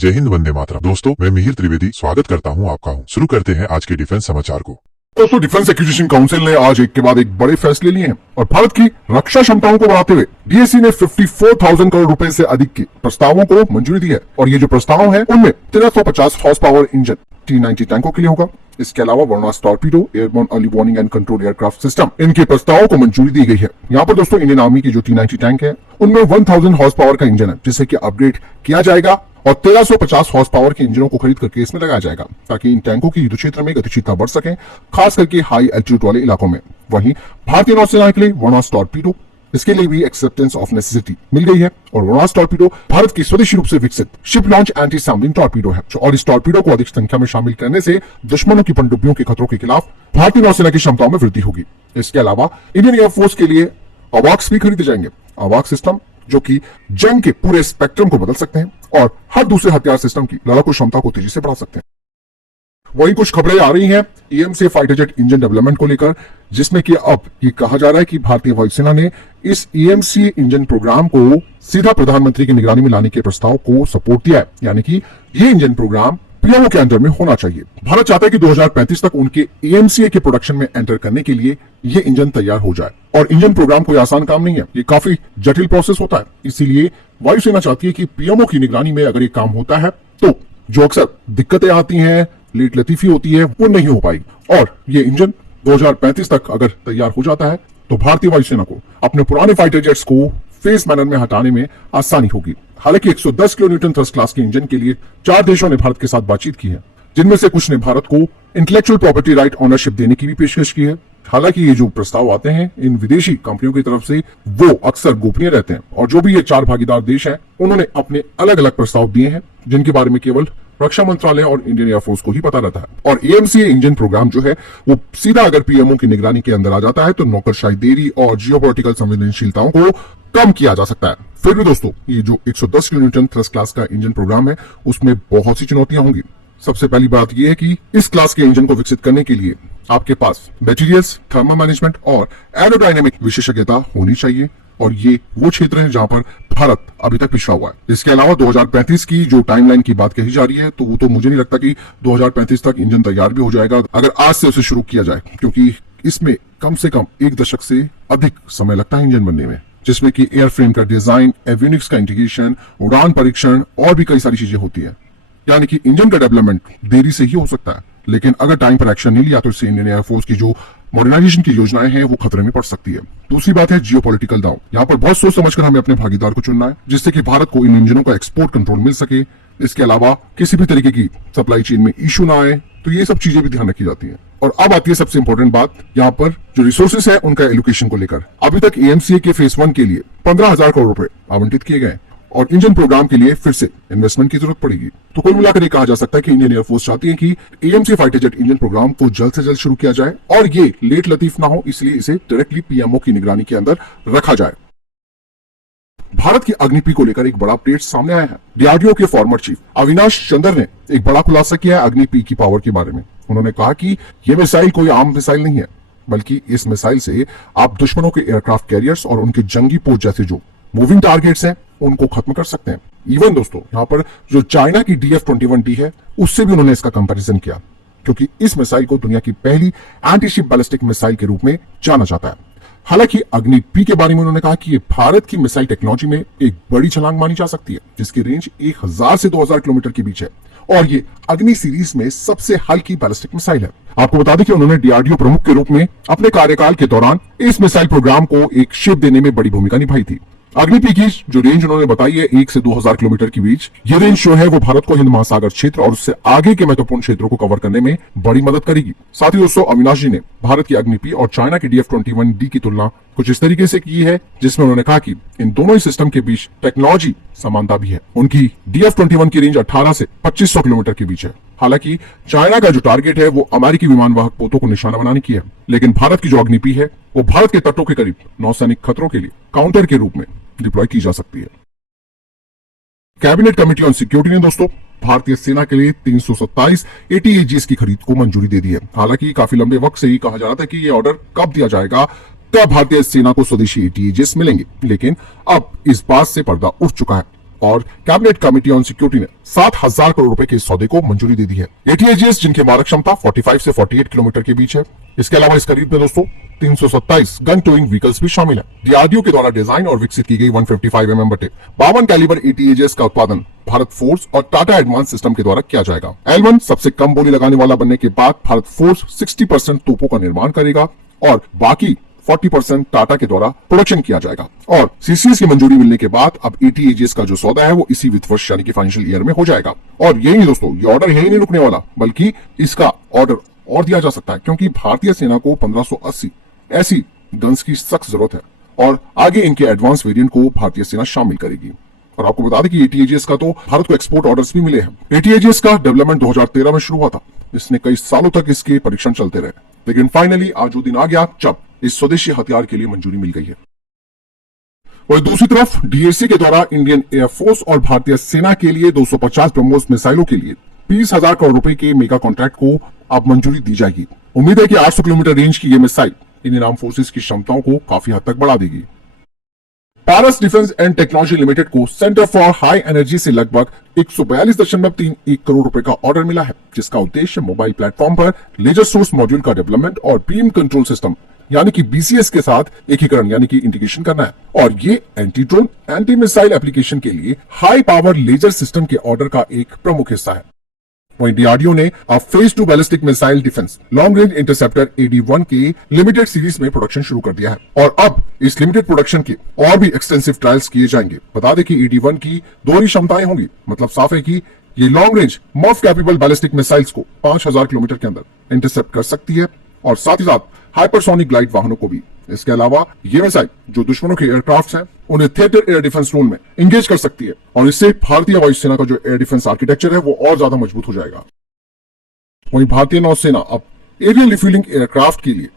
जय हिंद, वंदे मातरम। दोस्तों, मैं मिहिर त्रिवेदी स्वागत करता हूं आपका। शुरू करते हैं आज के डिफेंस समाचार को। दोस्तों, डिफेंस एक्विजिशन काउंसिल ने आज एक के बाद एक बड़े फैसले लिए हैं और भारत की रक्षा क्षमताओं को बढ़ाते हुए डीएसी ने 54,000 करोड़ रुपए से अधिक के प्रस्तावों को मंजूरी दी है। और ये जो प्रस्ताव है उनमें 1350 हॉर्स पावर इंजन T-90 टैंकों के लिए होगा। इसके अलावा वर्नास torpedo, airborne early warning and control aircraft system, इनके प्रस्तावों को मंजूरी दी गई है। यहाँ पर दोस्तों इंडियन आर्मी की जो T-90 टैंक है उनमें 1000 हॉर्स पावर का इंजन है, जिसे कि अपग्रेड किया जाएगा और 1350 हॉर्स पावर के इंजनों को खरीद करके इसमें लगाया जाएगा, ताकि इन टैंकों की युद्ध क्षेत्र में गतिशीलता बढ़ सके, खास करके हाई एल्टीट्यूड वाले इलाकों में। वहीं भारतीय नौसेना के लिए वर्नास टॉर्पीडो, इसके लिए भी एक्सेप्टेंस ऑफ नेसेसिटी मिल गई है। और वर्नास टॉर्पीडो भारत की स्वदेशी रूप से विकसित ship launch anti submarine torpedo है और इस टॉर्पीडो को अधिक संख्या में शामिल करने से दुश्मनों की पनडुब्बियों के खतरों के खिलाफ भारतीय नौसेना की क्षमताओं में वृद्धि होगी। इसके अलावा इंडियन एयरफोर्स के लिए अवाक्स भी खरीदे जाएंगे। अवाक्स सिस्टम जो कि जंग के पूरे स्पेक्ट्रम को बदल सकते हैं और हर दूसरे हथियार सिस्टम की लड़ाकू क्षमता को तेजी से बढ़ा सकते हैं। वहीं कुछ खबरें आ रही हैं EMC fighter jet engine development को लेकर, जिसमें कि अब ये कहा जा रहा है कि भारतीय वायुसेना ने इस EMC इंजन प्रोग्राम को सीधा प्रधानमंत्री की निगरानी में लाने के प्रस्ताव को सपोर्ट दिया है, यानी कि ये इंजन प्रोग्राम पीएमओ के अंडर में होना चाहिए। भारत चाहता है कि 2035 तक उनके EMCA के प्रोडक्शन में एंटर करने के लिए ये इंजन तैयार हो जाए। और इंजन प्रोग्राम कोई आसान काम नहीं है, ये काफी जटिल प्रोसेस होता है। इसीलिए वायुसेना चाहती है कि पीएमओ की निगरानी में अगर ये काम होता है तो जो अक्सर दिक्कतें आती हैं, लेट लतीफी होती है, वो नहीं हो पाएगी। और ये इंजन 2035 तक अगर तैयार हो जाता है तो भारतीय वायुसेना को अपने पुराने फाइटर जेट्स को फेज मैनर में हटाने में आसानी होगी। हालांकि 110 किलो न्यूटन थ्रस्ट क्लास के इंजन के लिए 4 देशों ने भारत के साथ बातचीत की है, जिनमें से कुछ ने भारत को इंटेलेक्चुअल प्रॉपर्टी राइट ऑनरशिप देने की भी पेशकश की है। हालांकि ये जो प्रस्ताव आते हैं इन विदेशी कंपनियों की तरफ से, वो अक्सर गोपनीय रहते हैं और जो भी ये 4 भागीदार देश हैं उन्होंने अपने अलग अलग प्रस्ताव दिए हैं, जिनके बारे में केवल रक्षा मंत्रालय और इंडियन एयरफोर्स को ही पता रहता है। और EMCA इंजन प्रोग्राम जो है वो सीधा अगर पीएमओ की निगरानी के अंदर आ जाता है तो नौकरशाही देरी और जियोपॉलिटिकल संवेदनशीलताओं को कम किया जा सकता है। फिर भी दोस्तों, ये जो 110 किलो न्यूटन थ्रस्ट क्लास का इंजन प्रोग्राम है उसमें बहुत सी चुनौतियां होंगी। सबसे पहली बात यह है कि इस क्लास के इंजन को विकसित करने के लिए आपके पास मटेरियल्स, थर्मल मैनेजमेंट और एरोडायनेमिक विशेषज्ञता होनी चाहिए, और ये वो क्षेत्र है जहां पर भारत अभी तक पिछड़ा हुआ है। इसके अलावा 2035 की जो टाइमलाइन की बात कही जा रही है, तो वो तो मुझे नहीं लगता कि 2035 तक इंजन तैयार भी हो जाएगा अगर आज से उसे शुरू किया जाए, क्योंकि इसमें कम से कम 1 दशक से अधिक समय लगता है इंजन बनने में, जिसमें कि एयरफ्रेम का डिजाइन, एवियोनिक्स का इंटीग्रेशन, उड़ान परीक्षण और भी कई सारी चीजें होती है। यानी कि इंजन का डेवलपमेंट देरी से ही हो सकता है, लेकिन अगर टाइम पर एक्शन नहीं लिया तो इससे इंडियन एयरफोर्स की जो मॉडर्नाइजेशन की योजनाएं हैं वो खतरे में पड़ सकती है। दूसरी बात है जियोपॉलिटिकल दांव। यहाँ पर बहुत सोच समझकर हमें अपने भागीदार को चुनना है, जिससे कि भारत को इन इंजनों का एक्सपोर्ट कंट्रोल मिल सके। इसके अलावा किसी भी तरीके की सप्लाई चेन में इश्यू ना आए, तो ये सब चीजें भी ध्यान रखी जाती है। और अब आती है सबसे इंपॉर्टेंट बात, यहाँ पर जो रिसोर्सेस है उनका एलोकेशन को लेकर। अभी तक EMCA के फेज 1 के लिए 15,000 करोड़ रुपए आवंटित किए गए और इंजन प्रोग्राम के लिए फिर से इन्वेस्टमेंट की जरूरत पड़ेगी। तो कुल मिलाकर ये कहा जा सकता है कि इंडियन एयरफोर्स चाहती है कि EMC fighter jet engine programme को जल्द से जल्द शुरू किया जाए और ये लेट लतीफ ना हो, इसलिए इसे डायरेक्टली पीएमओ की निगरानी के अंदर रखा जाए। भारत की अग्नि-P को लेकर एक बड़ा अपडेट सामने आया है। DRDO के फॉर्मर चीफ अविनाश चंद्र ने एक बड़ा खुलासा किया है अग्नि-P की पावर के बारे में। उन्होंने कहा कि यह मिसाइल कोई आम मिसाइल नहीं है, बल्कि इस मिसाइल से आप दुश्मनों के एयरक्राफ्ट कैरियर्स और उनके जंगी पोत जैसे जो मूविंग टारगेट्स हैं उनको खत्म कर सकते हैं। इवन दोस्तों, यहाँ पर जो चाइना की DF-21D है उससे भी उन्होंने इसका कंपैरिजन किया, क्योंकि इस मिसाइल को दुनिया की पहली एंटी शिप बैलिस्टिक मिसाइल के रूप में जाना जाता है। हालांकि अग्नि-P के बारे में उन्होंने कहा कि ये भारत की मिसाइल टेक्नोलॉजी में एक बड़ी छलांग मानी जा सकती है, जिसकी रेंज 1000 से 2000 किलोमीटर के बीच है और ये अग्नि सीरीज में सबसे हल्की बैलिस्टिक मिसाइल है। आपको बता दें कि उन्होंने DRDO प्रमुख के रूप में अपने कार्यकाल के दौरान इस मिसाइल प्रोग्राम को एक शेप देने में बड़ी भूमिका निभाई थी। अग्नि-P की जो रेंज उन्होंने बताई है 1 से 2000 किलोमीटर के बीच, ये रेंज जो है वो भारत को हिंद महासागर क्षेत्र और उससे आगे के महत्वपूर्ण क्षेत्रों को कवर करने में बड़ी मदद करेगी। साथ ही दोस्तों, अविनाश जी ने भारत की अग्नि-P और चाइना की DF-21D की तुलना कुछ इस तरीके से की है, जिसमें उन्होंने कहा कि इन दोनों ही सिस्टम के बीच टेक्नोलॉजी समानता भी है। उनकी DF-21 की रेंज 18 से 2500 किलोमीटर के बीच है। हालांकि चाइना का जो टारगेट है वो अमेरिकी विमान वाहक पोतों को निशाना बनाने की है, लेकिन भारत की जो अग्नि-P है वो भारत के तटों के करीब नौसैनिक खतरों के लिए काउंटर के रूप में डिप्लॉय की जा सकती है। कैबिनेट कमेटी ऑन सिक्योरिटी ने दोस्तों भारतीय सेना के लिए 327 ATAGS की खरीद को मंजूरी दे दी है। हालांकि काफी लंबे वक्त से ही कहा जा रहा था कि ये ऑर्डर कब दिया जाएगा, कब भारतीय सेना को स्वदेशी ATAGS मिलेंगे, लेकिन अब इस बात से पर्दा उठ चुका है। और कैबिनेट कमेटी ऑन सिक्योरिटी ने 7,000 करोड़ रुपए के इस सौदे को मंजूरी दे दी है। ATAGS जिनकी मारक क्षमता 45 से 48 किलोमीटर के बीच है। इसके अलावा इस खरीद में दोस्तों 327 गन टोइंग व्हीकल्स भी शामिल है। DRDO के द्वारा डिजाइन और विकसित की गई 155 mm बटे 52 कैलिबर ATAGS का उत्पादन भारत फोर्स और टाटा एडवांस सिस्टम के द्वारा किया जाएगा। L1 सबसे कम बोली लगाने वाला बनने के बाद भारत फोर्स 60% तोपों का निर्माण करेगा और बाकी 40% टाटा के द्वारा प्रोडक्शन किया जाएगा। और CCS की मंजूरी मिलने के बाद अब ATAGS का जो सौदा है वो इसी वित्त वर्ष यानी कि फाइनेंशियल ईयर में हो जाएगा। और यही नहीं दोस्तों, ये ऑर्डर यही नहीं रुकने वाला, बल्कि इसका ऑर्डर और दिया जा सकता है, क्योंकि भारतीय सेना को 1580 ऐसी गन्स की सख्त जरूरत है और आगे इनके एडवांस वेरिएंट को भारतीय सेना शामिल करेगी। और आपको बता दें कि ATAGS का तो भारत को एक्सपोर्ट ऑर्डर्स भी मिले हैं। ATAGS का डेवलपमेंट 2013 में शुरू हुआ था। इसने कई सालों तक इसके परीक्षण चलते रहे, लेकिन फाइनली आज वो दिन आ गया जब इस स्वदेशी हथियार के लिए मंजूरी मिल गई है। और दूसरी तरफ DAC के द्वारा इंडियन एयरफोर्स और भारतीय सेना के लिए 250 ब्रह्मोस मिसाइलों के लिए 20,000 करोड़ रुपए के मेगा कॉन्ट्रैक्ट को अब मंजूरी दी जाएगी। उम्मीद है कि 800 किलोमीटर रेंज की ये मिसाइल इंडियन आर्म फोर्सेस की क्षमताओं को काफी हद तक बढ़ा देगी। पारस डिफेंस एंड टेक्नोलॉजी लिमिटेड को सेंटर फॉर हाई एनर्जी से लगभग 142.31 करोड़ रुपए का ऑर्डर मिला है, जिसका उद्देश्य मोबाइल प्लेटफॉर्म पर लेजर सोर्स मॉड्यूल का डेवलपमेंट और बीम कंट्रोल सिस्टम यानी कि BCS के साथ एकीकरण यानी कि इंटीग्रेशन करना है। और ये anti drone anti missile application के लिए हाई पावर लेजर सिस्टम के ऑर्डर का एक प्रमुख हिस्सा है। वहीं DRDO ने अब phase 2 ballistic missile defence long range interceptor AD1 के लिमिटेड सीरीज में प्रोडक्शन शुरू कर दिया है और अब इस लिमिटेड प्रोडक्शन के और भी एक्सटेंसिव ट्रायल्स किए जाएंगे। बता दें कि AD1 की दोहरी क्षमताएं होंगी, मतलब साफ है कि ये लॉन्ग रेंज मॉफ कैपेबल बैलिस्टिक मिसाइल्स को 5,000 किलोमीटर के अंदर इंटरसेप्ट कर सकती है और साथ ही साथ हाइपरसोनिक ग्लाइड वाहनों को भी। इसके अलावा ये मिसाइल जो दुश्मनों के एयरक्राफ्ट हैं उन्हें थिएटर एयर डिफेंस जोन में इंगेज कर सकती है और इससे भारतीय वायुसेना का जो एयर डिफेंस आर्किटेक्चर है वो और ज्यादा मजबूत हो जाएगा। वहीं भारतीय नौसेना अब एरियल रिफ्यूलिंग एयरक्राफ्ट के लिए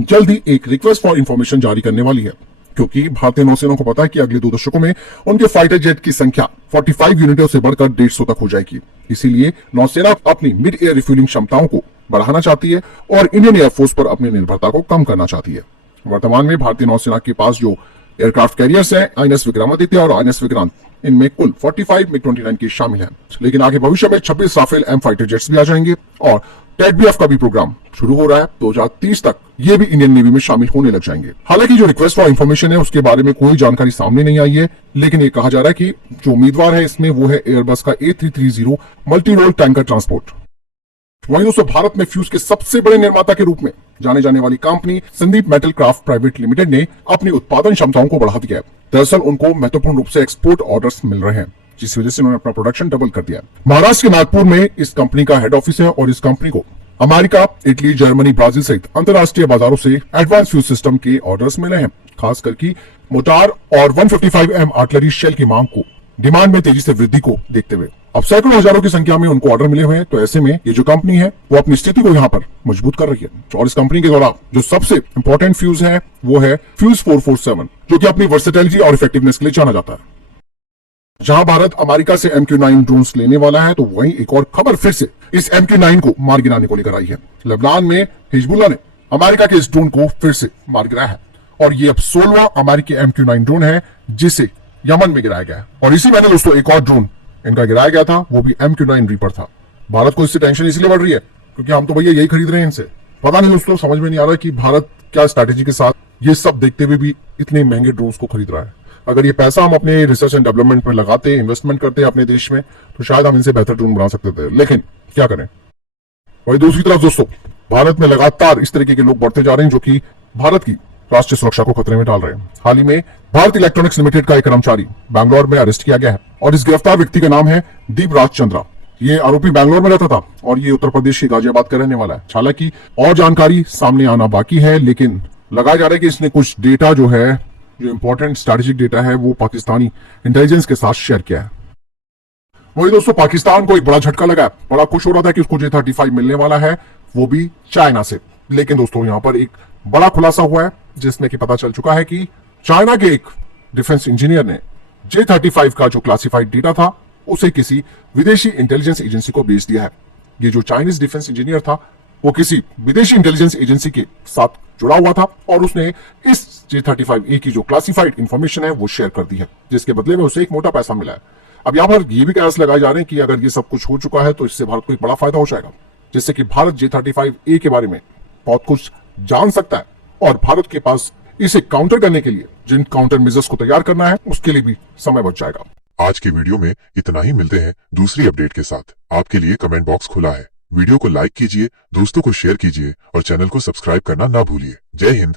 जल्द ही एक रिक्वेस्ट फॉर इंफॉर्मेशन जारी करने वाली है, क्योंकि भारतीय नौसेना को पता है कि अगले 2 दशकों में उनके फाइटर जेट की संख्या 45 यूनिटों से बढ़कर 150 तक हो जाएगी। इसीलिए नौसेना अपनी मिड एयर रिफ्यूलिंग क्षमताओं को बढ़ाना चाहती है और इंडियन एयरफोर्स पर अपनी निर्भरता को कम करना चाहती है। वर्तमान में भारतीय नौसेना के पास जो एयरक्राफ्ट कैरियर्स हैं INS विक्रमादित्य और INS विक्रांत, इनमें कुल 45 MiG-29 के शामिल हैं। लेकिन आगे भविष्य में 26 राफेल M फाइटर जेट्स भी आ जाएंगे और TEDBF का भी प्रोग्राम शुरू हो रहा है। 2030 तक ये भी इंडियन नेवी में शामिल होने लग जाएंगे। हालांकि जो रिक्वेस्ट फॉर इंफॉर्मेशन है उसके बारे में कोई जानकारी सामने नहीं आई है, लेकिन ये कहा जा रहा है कि जो उम्मीदवार है इसमें वो है एयरबस का A330 multi role tanker transport. वहीं दोस्तों भारत में फ्यूज के सबसे बड़े निर्माता के रूप में जाने जाने वाली company Sandeep metal craft private limited ने अपनी उत्पादन क्षमताओं को बढ़ा दिया है। दरअसल उनको महत्वपूर्ण रूप से एक्सपोर्ट ऑर्डर्स मिल रहे हैं, जिस वजह से उन्होंने अपना प्रोडक्शन डबल कर दिया। महाराष्ट्र के नागपुर में इस कंपनी का हेड ऑफिस है और इस कंपनी को अमेरिका, इटली, जर्मनी, ब्राजील सहित अंतर्राष्ट्रीय बाजारों से एडवांस फ्यूज सिस्टम के ऑर्डर्स मिले हैं। खास करके मोटार और 155 M आर्टिलरी शेल की मांग को डिमांड में तेजी से वृद्धि को देखते हुए अब सैकड़ों हजारों की संख्या में उनको ऑर्डर मिले हुए हैं। तो ऐसे में ये जो कंपनी है वो अपनी स्थिति को यहाँ पर मजबूत कर रही है। और इस कंपनी के द्वारा जो सबसे इंपॉर्टेंट फ्यूज है वो है फ्यूज 447, जो कि अपनी वर्सेटिलिटी और इफेक्टिवनेस के लिए जाना जाता है। जहां भारत अमेरिका से MQ-9 ड्रोन्स लेने वाला है, तो वहीं एक और खबर फिर से इस MQ-9 को मार गिराने को लेकर आई है। लेबनान में हिजबुल्लाह ने अमेरिका के इस ड्रोन को फिर से मार गिराया है और ये अब 16वां अमेरिकी MQ-9 ड्रोन है जिसे यमन में गिराया गया है। और इसी महीने दोस्तों एक और ड्रोन इनका गिराया गया था, वो भी MQ-9 रीपर था। भारत को इससे टेंशन इसलिए बढ़ रही है क्योंकि हम तो भैया यही खरीद रहे हैं इनसे। पता नहीं दोस्तों, समझ में नहीं आ रहा कि भारत क्या स्ट्रैटेजी के साथ ये सब देखते हुए भी इतने महंगे ड्रोन्स को खरीद रहा है। अगर ये पैसा हम अपने रिसर्च एंड डेवलपमेंट में लगाते, इन्वेस्टमेंट करते अपने देश में, तो शायद हम इनसे बेहतर ड्रोन बना सकते थे, लेकिन क्या करें। वही दूसरी तरफ दोस्तों भारत में लगातार इस तरीके के लोग बढ़ते जा रहे हैं जो कि भारत की राष्ट्रीय सुरक्षा को खतरे में डाल रहे हैं। हाल ही में भारत इलेक्ट्रॉनिक्स लिमिटेड का एक कर्मचारी बैंगलोर में अरेस्ट किया गया है और इस गिरफ्तार व्यक्ति का नाम है दीप राज चंद्रा। ये आरोपी बैंगलोर में रहता था और ये उत्तर प्रदेश के गाजियाबाद का रहने वाला है। हालांकि और जानकारी सामने आना बाकी है, लेकिन लगाया जा रहा है कि इसने कुछ डेटा जो है, जो इंपॉर्टेंट स्ट्रैटेजिक डेटा है, वो पाकिस्तानी इंटेलिजेंस के साथ शेयर किया है। वही दोस्तों पाकिस्तान को एक बड़ा झटका लगा, बड़ा खुश हो रहा था कि उसको J-35 मिलने वाला है, वो भी चाइना से। लेकिन दोस्तों यहाँ पर एक बड़ा खुलासा हुआ है जिसमें कि पता चल चुका है कि चाइना के एक डिफेंस इंजीनियर ने J-35 का जो क्लासिफाइड डेटा था उसे किसी विदेशी इंटेलिजेंस एजेंसी को बेच दिया है। ये जो चाइनीज डिफेंस इंजीनियर था वो किसी विदेशी इंटेलिजेंस एजेंसी के साथ जुड़ा हुआ था और उसने इस J-35A की जो क्लासिफाइड इंफॉर्मेशन है वो शेयर कर दी है, जिसके बदले में उसे एक मोटा पैसा मिला है। अब यहाँ पर ये भी कयास लगाए जा रहे हैं कि अगर ये सब कुछ हो चुका है तो इससे भारत को एक बड़ा फायदा हो जाएगा, जिससे कि भारत J-35A के बारे में बहुत कुछ जान सकता है और भारत के पास इसे काउंटर करने के लिए जिन काउंटर मेजर्स को तैयार करना है उसके लिए भी समय बच जाएगा। आज के वीडियो में इतना ही। मिलते हैं दूसरी अपडेट के साथ। आपके लिए कमेंट बॉक्स खुला है। वीडियो को लाइक कीजिए, दोस्तों को शेयर कीजिए और चैनल को सब्सक्राइब करना ना भूलिए। जय हिंद।